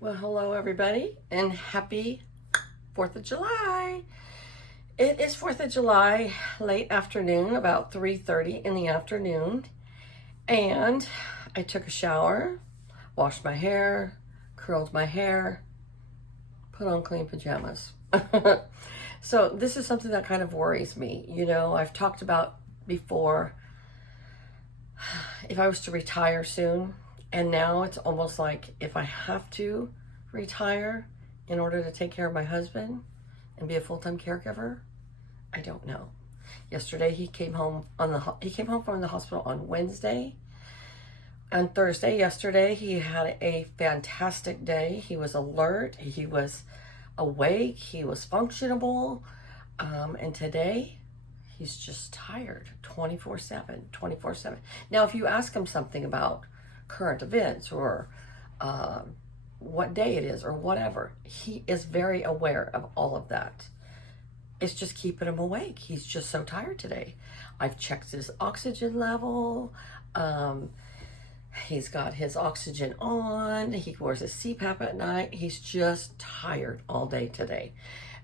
Well, hello everybody, and happy 4th of July. It is 4th of July, late afternoon, about 3:30 in the afternoon, and I took a shower, washed my hair, curled my hair, put on clean pajamas. So this is something that kind of worries me. You know, I've talked about before if I was to retire soon, and now it's almost like if I have to retire in order to take care of my husband and be a full-time caregiver, I don't know. Yesterday he came home from the hospital on Wednesday. On Thursday, yesterday, he had a fantastic day. He was alert, he was awake, he was functionable, and today he's just tired 24/7, 24/7. Now, if you ask him something about current events or what day it is or whatever, he is very aware of all of that. It's just keeping him awake. He's just so tired today. I've checked his oxygen level. He's got his oxygen on. He wears a CPAP at night. He's just tired all day today.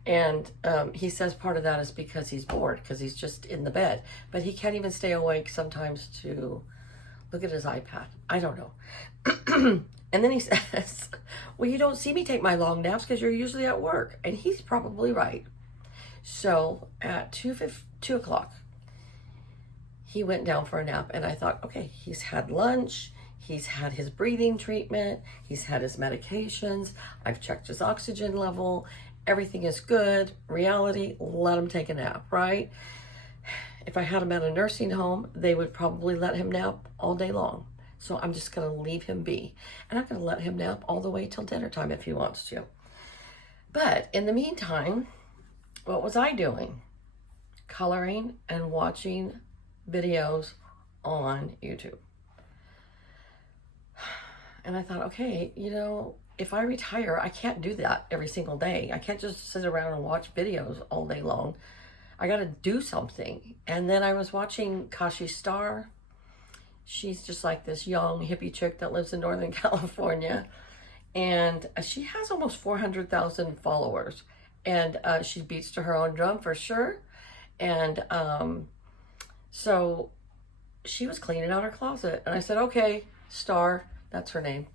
And he says part of that is because he's bored, because he's just in the bed. But he can't even stay awake sometimes to look at his iPad. I don't know. And then he says, well, you don't see me take my long naps because you're usually at work. And he's probably right. So at 2 o'clock, he went down for a nap. And I thought, okay, he's had lunch. He's had his breathing treatment. He's had his medications. I've checked his oxygen level. Everything is good. Reality, let him take a nap, right? If I had him at a nursing home, they would probably let him nap all day long. So I'm just going to leave him be. And I'm going to let him nap all the way till dinner time if he wants to. But in the meantime, what was I doing? Coloring and watching videos on YouTube. And I thought, okay, you know, if I retire, I can't do that every single day. I can't just sit around and watch videos all day long. I got to do something. And then I was watching Kashi Star. She's just like this young hippie chick that lives in Northern California. And she has almost 400,000 followers. And she beats to her own drum for sure. And so she was cleaning out her closet. And I said, okay, Star, that's her name.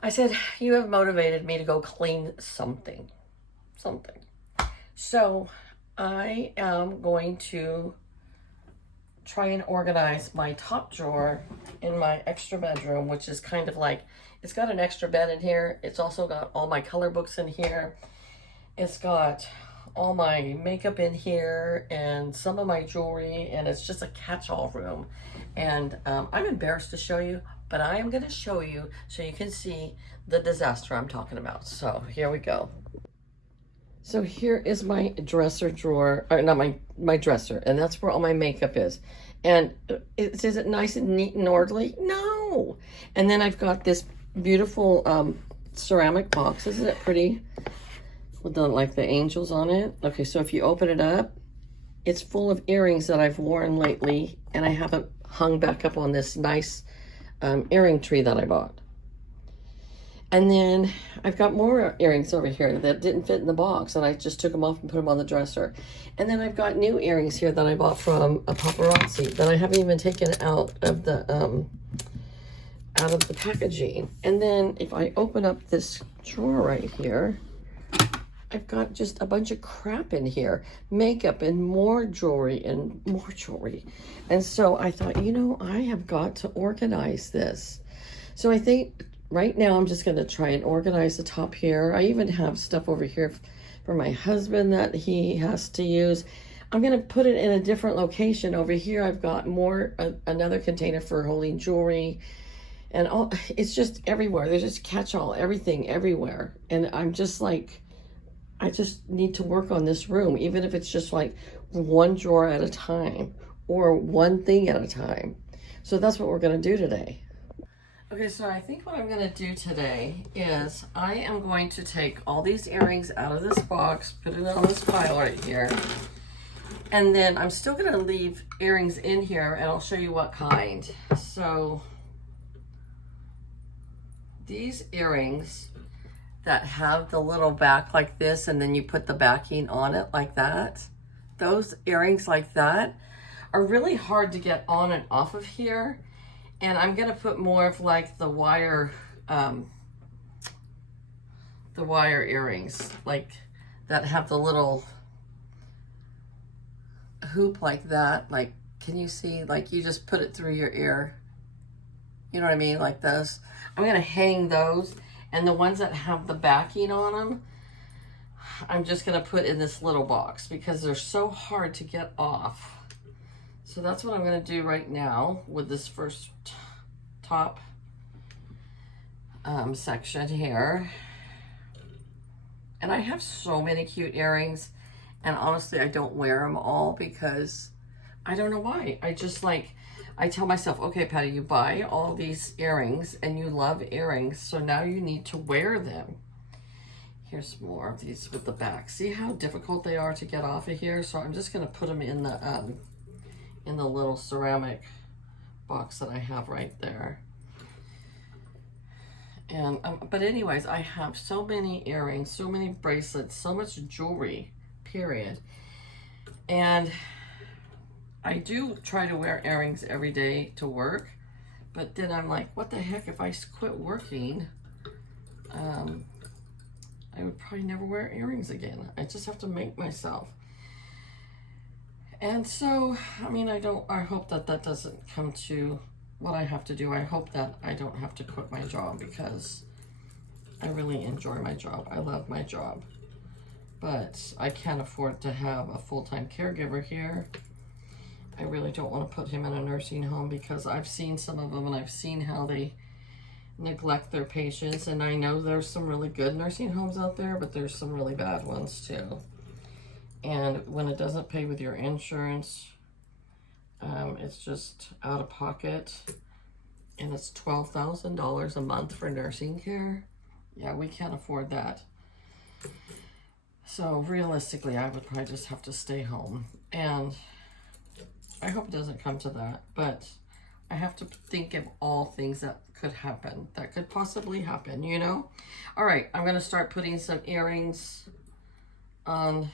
I said, you have motivated me to go clean something. So I am going to try and organize my top drawer in my extra bedroom, which is kind of like, it's got an extra bed in here. It's also got all my color books in here. It's got all my makeup in here and some of my jewelry, and it's just a catch-all room. And I'm embarrassed to show you, but I am going to show you so you can see the disaster I'm talking about. So here we go. So here is my dresser drawer, or not my dresser, and that's where all my makeup is. And is it nice and neat and orderly? No. And then I've got this beautiful ceramic box. Isn't it pretty? With the, like the angels on it. Okay, so if you open it up, it's full of earrings that I've worn lately, and I haven't hung back up on this nice earring tree that I bought. And then I've got more earrings over here that didn't fit in the box, and I just took them off and put them on the dresser. And then I've got new earrings here that I bought from a paparazzi that I haven't even taken out of the packaging. And then if I open up this drawer right here, I've got just a bunch of crap in here, makeup and more jewelry and more jewelry. And so I thought, you know, I have got to organize this. So I think right now I'm just going to try and organize the top here. I even have stuff over here for my husband that he has to use. I'm going to put it in a different location. Over here I've got another container for holding jewelry. And all, it's just everywhere. There's just catch-all, everything everywhere. And I'm just like, I just need to work on this room, even if it's just like one drawer at a time or one thing at a time. So that's what we're going to do today. Okay, so I think what I'm going to do today is I am going to take all these earrings out of this box, put it on this pile right here. And then I'm still going to leave earrings in here, and I'll show you what kind. So these earrings that have the little back like this, and then you put the backing on it like that. Those earrings like that are really hard to get on and off of here. And I'm gonna put more of like the wire earrings, like that have the little hoop like that. Like, can you see? Like, you just put it through your ear. You know what I mean? Like those. I'm gonna hang those, and the ones that have the backing on them, I'm just gonna put in this little box because they're so hard to get off. So that's what I'm gonna do right now with this first top section here. And I have so many cute earrings, and honestly, I don't wear them all because I don't know why. I just like, I tell myself, okay, Patty, you buy all these earrings and you love earrings, so now you need to wear them. Here's more of these with the back. See how difficult they are to get off of here? So I'm just gonna put them in the little ceramic box that I have right there. And but anyways, I have so many earrings, so many bracelets, so much jewelry, period. And I do try to wear earrings every day to work, but then I'm like, what the heck, if I quit working, I would probably never wear earrings again. I just have to make myself. And so, I mean, I hope that that doesn't come to what I have to do. I hope that I don't have to quit my job because I really enjoy my job. I love my job. But I can't afford to have a full-time caregiver here. I really don't want to put him in a nursing home because I've seen some of them and I've seen how they neglect their patients. And I know there's some really good nursing homes out there, but there's some really bad ones too. And when it doesn't pay with your insurance, it's just out of pocket, and it's $12,000 a month for nursing care. Yeah, we can't afford that. So realistically, I would probably just have to stay home, and I hope it doesn't come to that, but I have to think of all things that could happen, that could possibly happen, you know? All right, I'm gonna start putting some earrings on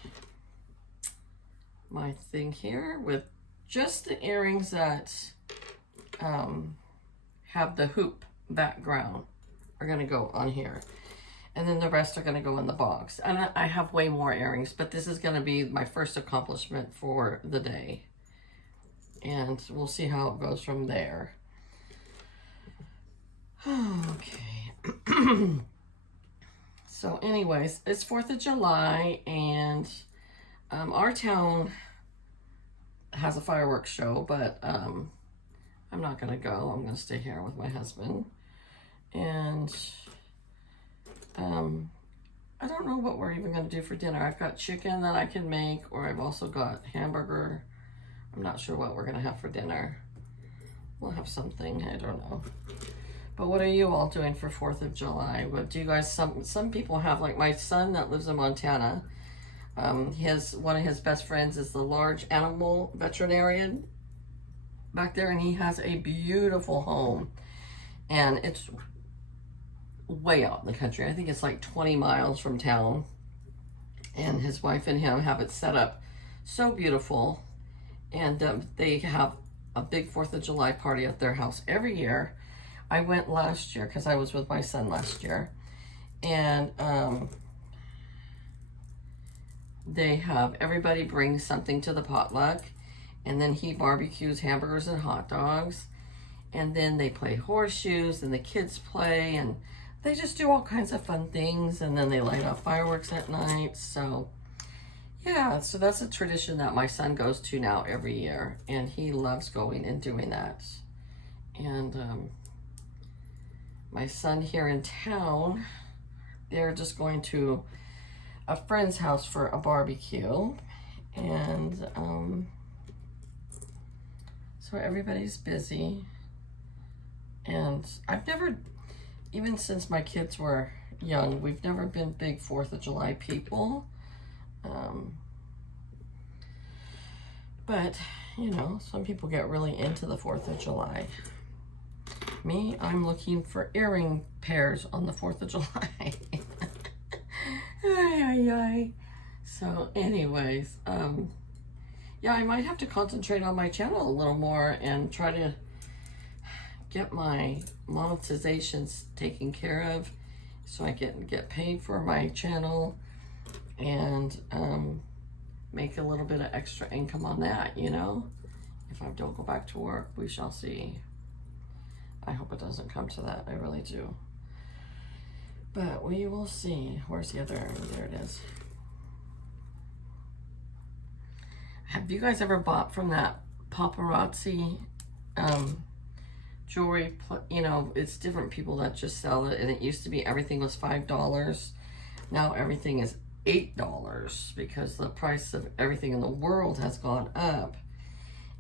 my thing here with just the earrings that have the hoop background are gonna go on here. And then the rest are gonna go in the box. And I have way more earrings, but this is gonna be my first accomplishment for the day. And we'll see how it goes from there. Okay. So anyways, it's 4th of July, and our town has a fireworks show, but I'm not gonna go. I'm gonna stay here with my husband. And I don't know what we're even gonna do for dinner. I've got chicken that I can make, or I've also got hamburger. I'm not sure what we're gonna have for dinner. We'll have something, I don't know. But what are you all doing for 4th of July? What do you guys, some people have, like my son that lives in Montana, one of his best friends is the large animal veterinarian back there, and he has a beautiful home, and it's way out in the country. I think it's like 20 miles from town, and his wife and him have it set up so beautiful, and they have a big 4th of July party at their house every year. I went last year because I was with my son last year, and they have everybody bring something to the potluck, and then he barbecues hamburgers and hot dogs, and then they play horseshoes, and the kids play, and they just do all kinds of fun things, and then they light off fireworks at night. So yeah, so that's a tradition that my son goes to now every year, and he loves going and doing that. And my son here in town, they're just going to a friend's house for a barbecue, and so everybody's busy. And I've never, even since my kids were young, we've never been big 4th of July people. But you know, some people get really into the 4th of July. Me, I'm looking for earring pairs on the 4th of July. Ay, ay, ay. So anyways, yeah, I might have to concentrate on my channel a little more and try to get my monetizations taken care of so I can get paid for my channel and make a little bit of extra income on that, you know? If I don't go back to work, we shall see. I hope it doesn't come to that. I really do. But we will see. Where's the other area? There it is. Have you guys ever bought from that paparazzi jewelry? You know, it's different people that just sell it, and it used to be everything was $5. Now everything is $8 because the price of everything in the world has gone up.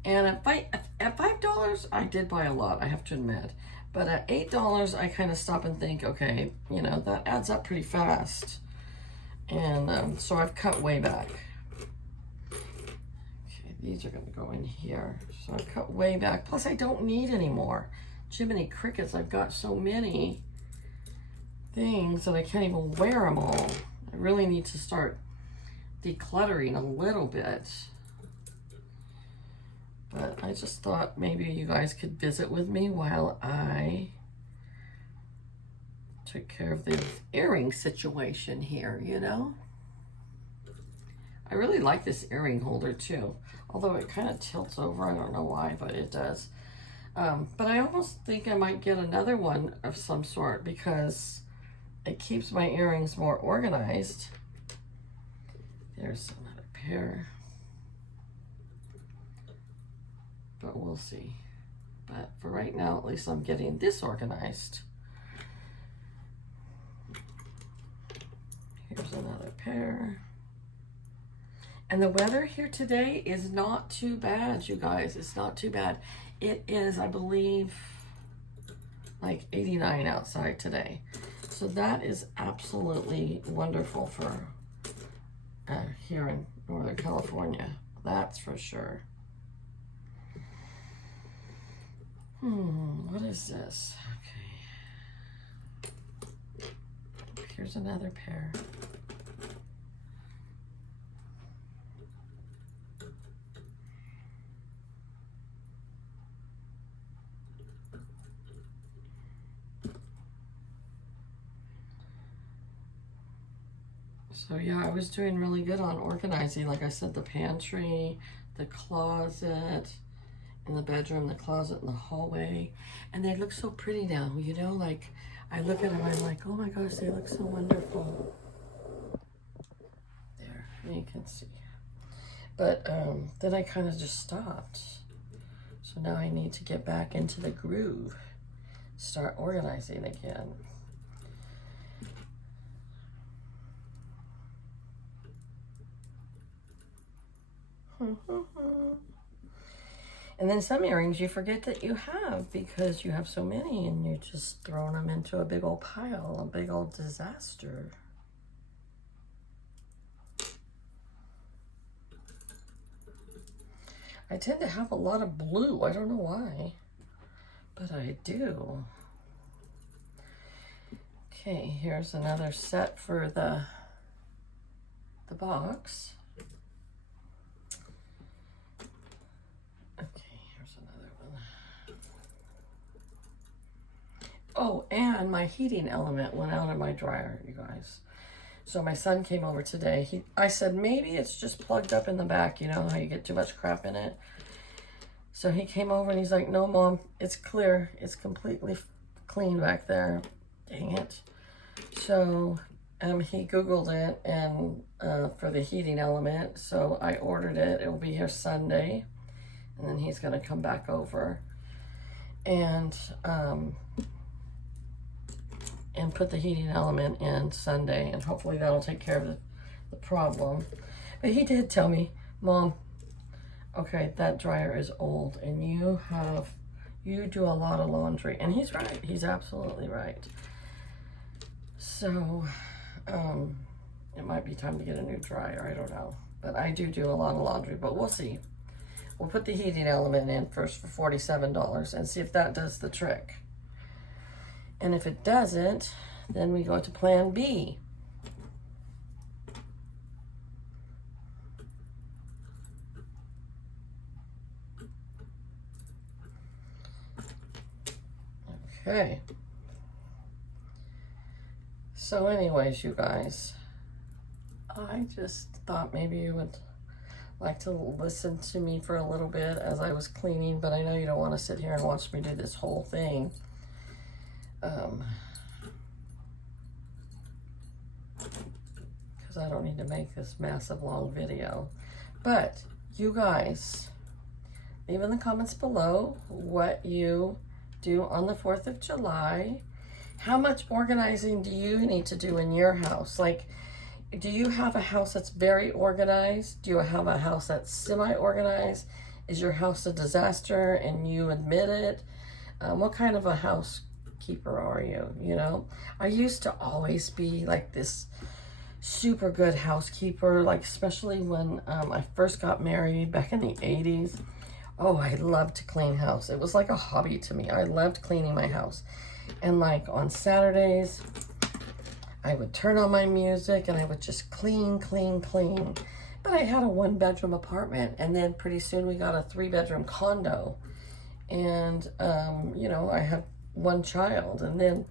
And at $5, I did buy a lot, I have to admit. But at $8, I kind of stop and think, okay, you know, that adds up pretty fast. And so I've cut way back. Okay, these are going to go in here. So I've cut way back. Plus, I don't need any more. Jiminy crickets, I've got so many things that I can't even wear them all. I really need to start decluttering a little bit. But I just thought maybe you guys could visit with me while I took care of the earring situation here, you know? I really like this earring holder too, although it kind of tilts over. I don't know why, but it does. But I almost think I might get another one of some sort because it keeps my earrings more organized. There's another pair. But we'll see. But for right now, at least I'm getting this organized. Here's another pair. And the weather here today is not too bad, you guys. It's not too bad. It is, I believe, like 89 outside today. So that is absolutely wonderful for here in Northern California. That's for sure. What is this? Okay. Here's another pair. So yeah, I was doing really good on organizing. Like I said, the pantry, the closet, in the bedroom, the closet, in the hallway, and they look so pretty now, you know, like I look at them, I'm like, oh my gosh, they look so wonderful. There, you can see. But then I kind of just stopped. So now I need to get back into the groove, start organizing again. And then some earrings you forget that you have because you have so many and you're just throwing them into a big old pile, a big old disaster. I tend to have a lot of blue. I don't know why, but I do. Okay, here's another set for the box. Oh, and my heating element went out of my dryer, you guys. So my son came over today. I said, maybe it's just plugged up in the back. You know how you get too much crap in it? So he came over and he's like, no, Mom, it's clear. It's completely clean back there. Dang it. So he Googled it and for the heating element. So I ordered it. It will be here Sunday. And then he's going to come back over. And put the heating element in Sunday, and hopefully that'll take care of the problem. But he did tell me, Mom, okay, that dryer is old, and you do a lot of laundry. And he's right. He's absolutely right. So it might be time to get a new dryer. I don't know. But I do a lot of laundry, but we'll see. We'll put the heating element in first for $47 and see if that does the trick. And if it doesn't, then we go to plan B. Okay. So anyways, you guys, I just thought maybe you would like to listen to me for a little bit as I was cleaning, but I know you don't want to sit here and watch me do this whole thing. Because I don't need to make this massive long video. But you guys, leave in the comments below what you do on the 4th of July. How much organizing do you need to do in your house? Like, do you have a house that's very organized? Do you have a house that's semi-organized? Is your house a disaster and you admit it? What kind of a housekeeper are you, you know? I used to always be like this super good housekeeper, like especially when I first got married back in the 80s. Oh, I loved to clean house. It was like a hobby to me. I loved cleaning my house. And like on Saturdays, I would turn on my music and I would just clean. But I had a 1-bedroom apartment, and then pretty soon we got a 3-bedroom condo. And, you know, I had 1 child, and then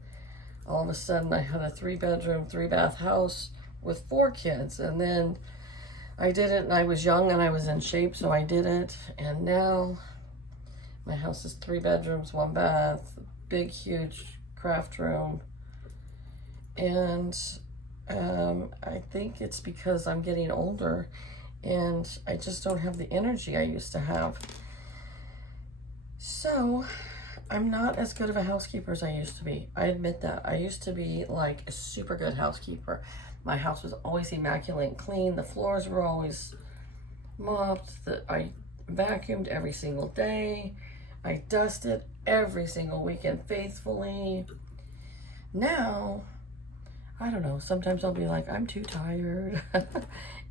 all of a sudden I had a 3-bedroom, 3-bath house with 4 kids. And then I did it, and I was young and I was in shape, so I did it. And now my house is 3 bedrooms, 1 bath, big, huge craft room. And I think it's because I'm getting older and I just don't have the energy I used to have. So I'm not as good of a housekeeper as I used to be. I admit that. I used to be like a super good housekeeper. My house was always immaculate and clean. The floors were always mopped. I vacuumed every single day. I dusted every single weekend faithfully. Now, I don't know, sometimes I'll be like, I'm too tired.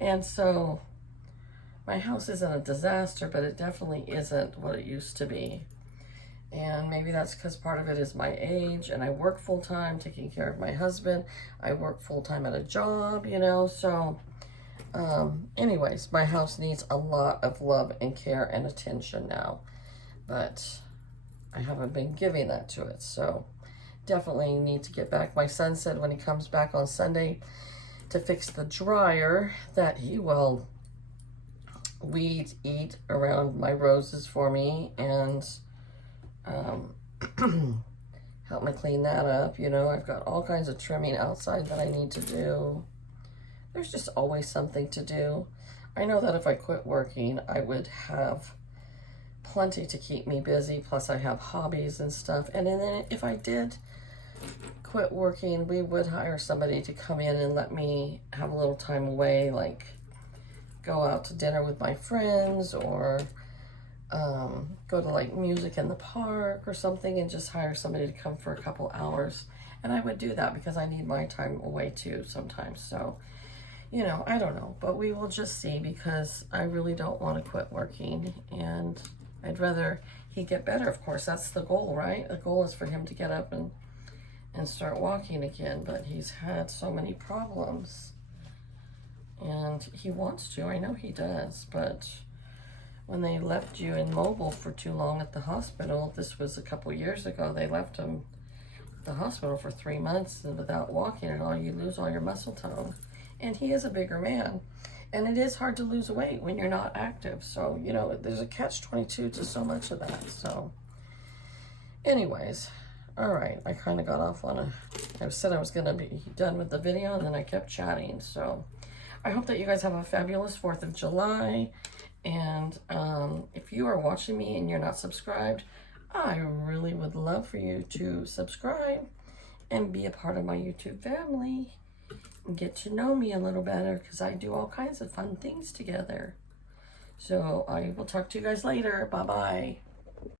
And so my house isn't a disaster, but it definitely isn't what it used to be. And maybe that's because part of it is my age, and I work full-time taking care of my husband. I work full-time at a job, you know, so anyways, my house needs a lot of love and care and attention now, but I haven't been giving that to it, so definitely need to get back. My son said when he comes back on Sunday to fix the dryer that he will weed eat around my roses for me and help me clean that up. You know, I've got all kinds of trimming outside that I need to do. There's just always something to do. I know that if I quit working, I would have plenty to keep me busy, plus I have hobbies and stuff. And then if I did quit working, we would hire somebody to come in and let me have a little time away, like go out to dinner with my friends, or go to like music in the park or something, and just hire somebody to come for a couple hours. And I would do that because I need my time away too sometimes. So, you know, I don't know, but we will just see, because I really don't want to quit working, and I'd rather he get better. Of course, that's the goal, right? The goal is for him to get up and start walking again, but he's had so many problems, and he wants to. I know he does, but when they left you immobile for too long at the hospital, this was a couple years ago, they left him at the hospital for 3 months, and without walking at all, you lose all your muscle tone. And he is a bigger man, and it is hard to lose weight when you're not active. So, you know, there's a catch-22 to so much of that. So anyways, all right, I kind of got off on I said I was going to be done with the video, and then I kept chatting. So I hope that you guys have a fabulous 4th of July. And if you are watching me and you're not subscribed, I really would love for you to subscribe and be a part of my YouTube family and get to know me a little better, because I do all kinds of fun things together. So I will talk to you guys later. Bye-bye.